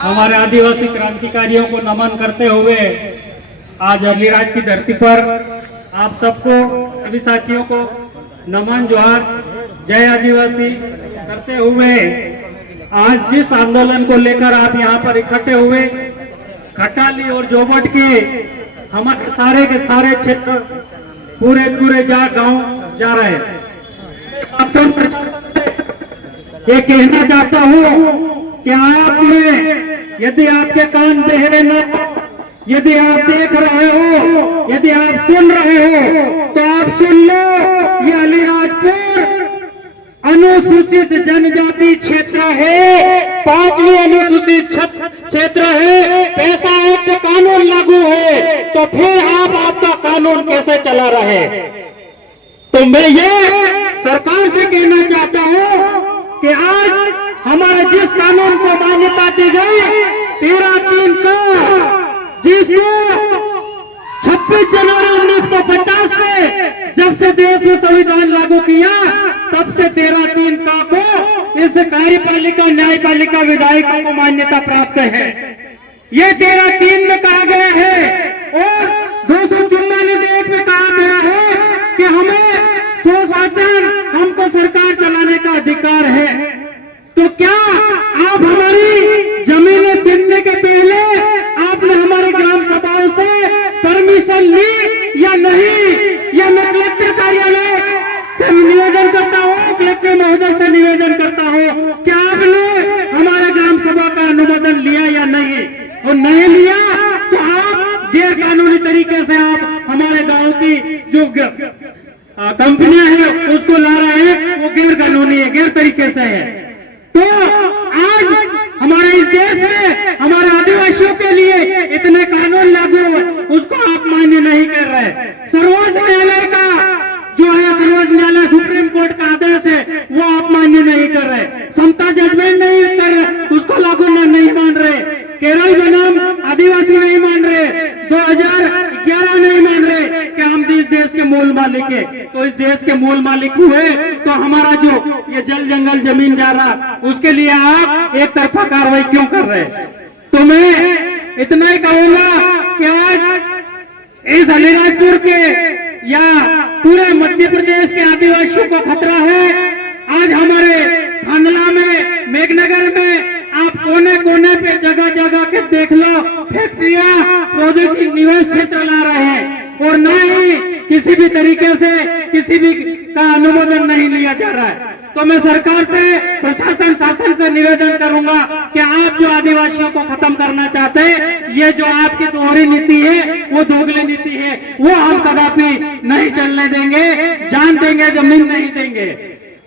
हमारे आदिवासी क्रांतिकारियों को नमन करते हुए आज अलीराज की धरती पर आप सबको, सभी साथियों को नमन, जोहार, जय आदिवासी करते हुए आज जिस आंदोलन को लेकर आप यहाँ पर इकट्ठे हुए, खटाली और जोबट के हमारे सारे के सारे क्षेत्र पूरे गांव जा रहे हैं। ये कहना चाहता हूँ कि आप में यदि आपके कान बहरे न, यदि आप देख रहे हो, यदि आप सुन रहे हो तो आप सुन लो, ये अलीराजपुर अनुसूचित जनजाति क्षेत्र है, 5वीं अनुसूचित क्षेत्र है। पैसा एक्ट कानून लागू है, तो फिर आप आपका कानून कैसे चला रहे? तो मैं ये सरकार से कहना चाहता हूँ कि आज हमारे जिस कानून को मान्यता दी गई 13/3 का, जिसको 26 जनवरी 1950 से जब से देश में संविधान लागू किया तब से 13/3 का को इस कार्यपालिका, न्यायपालिका, विधायिका को मान्यता प्राप्त है। ये 13/3 में कहा गया है और 244(1) में कहा गया है कि हमें स्वशासन, हमको सरकार चलाने का अधिकार है। तो क्या आप हमारी जमीनें छीनने के पहले आपने हमारी ग्राम सभाओं से परमिशन ली या नहीं? या मैं कलेक्टर कार्यालय से निवेदन करता हूँ, कलेक्टर महोदय से निवेदन करता हूँ कि आपने हमारे ग्राम सभा का अनुमोदन लिया या नहीं? और नहीं लिया तो आप गैर कानूनी तरीके से आप हमारे गांव की जो कंपनियां हैं उसको ला रहे हैं, वो गैर कानूनी है, गैर तरीके से है। तो आज हमारे इस देश में हमारे आदिवासियों के लिए इतने कानून लागू है, उसको आप मान्य नहीं कर रहे। सर्वोच्च न्यायालय का जो है, सर्वोच्च न्यायालय सुप्रीम कोर्ट का आदेश है, वो आप मान्य नहीं कर रहे। समता जजमेंट नहीं कर रहे, उसको लागू नहीं मान रहे। केरल बनाम आदिवासी नहीं मान रहे, 2011 नहीं मान रहे कि हम इस देश के मूल मालिक है। तो इस देश के मूल मालिक हुए तो हमारा जो ये जल जंगल जमीन जा रहा, उसके लिए आप एक तरफा कार्रवाई क्यों कर रहे? तो मैं इतना ही कहूंगा कि आज इस अलीराजपुर के या पूरे मध्य प्रदेश के आदिवासियों को खतरा है। आज हमारे थांदला में, मेघनगर में आप कोने कोने पे, जगह जगह के देख लो, फैक्ट्रियां, प्रोजेक्ट, निवेश क्षेत्र ला रहे हैं और न ही किसी भी तरीके से किसी भी का अनुमोदन नहीं लिया जा रहा है। तो मैं सरकार से, प्रशासन, शासन से निवेदन करूंगा कि आप जो आदिवासियों को खत्म करना चाहते हैं, ये जो आपकी दोहरी नीति है, वो दोगली नीति है, वो हम कदापि नहीं चलने देंगे, जान देंगे, जमीन नहीं देंगे।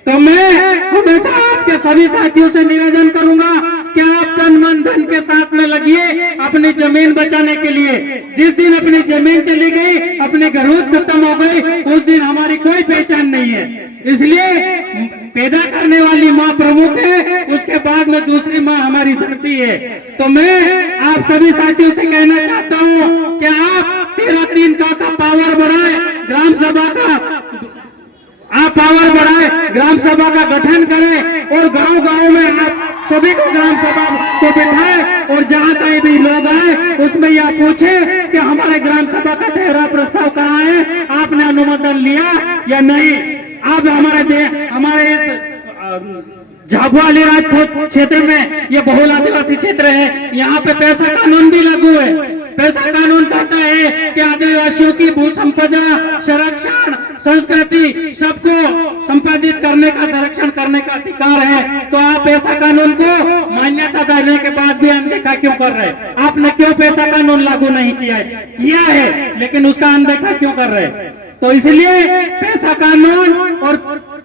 तो मैं हमेशा आपके सभी साथियों से निवेदन करूंगा कि आप तन मन धन के साथ में लगिए अपनी जमीन बचाने के लिए। जिस दिन अपनी जमीन चली गई, अपनी घरौत खत्म हो गई, उस दिन हमारी कोई पहचान नहीं है। इसलिए पैदा करने वाली माँ प्रमुख है, उसके बाद में दूसरी माँ हमारी धरती है। तो मैं आप सभी साथियों से कहना चाहता हूँ कि आप 13/3 का पावर बढ़ाए, ग्राम सभा का आप पावर बढ़ाए, ग्राम सभा का गठन करें और गांव-गांव में आप सभी को ग्राम सभा को बिठाए और जहां कहीं भी लोग आए उसमें यह पूछे कि हमारे ग्राम सभा का ठहरा प्रस्ताव कहाँ है, आपने अनुमोदन लिया या नहीं? आप हमारे इस झाबुआ अलीराजपुर क्षेत्र में ये बहुल आदिवासी क्षेत्र है, यहाँ पे पैसा कानून भी लागू है। पैसा कानून कहता है कि आदिवासियों की भू संपदा, संरक्षण, संस्कृति सबको संपादित करने का, संरक्षण करने का अधिकार है। तो आप पैसा कानून को मान्यता देने के बाद भी अनदेखा क्यों कर रहे? आपने क्यों पैसा कानून लागू नहीं किया है? किया है, लेकिन उसका अनदेखा क्यों कर रहे? तो इसलिए पैसा कानून और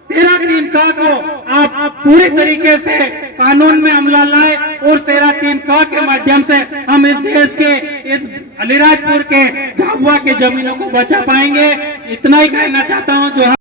13/3 का को आप पूरी तरीके से कानून में अमला लाए और 13/3 का के माध्यम से हम इस देश के, इस अलीराजपुर के झाबुआ के जमीनों को बचा पाएंगे। इतना ही कहना चाहता हूँ। जो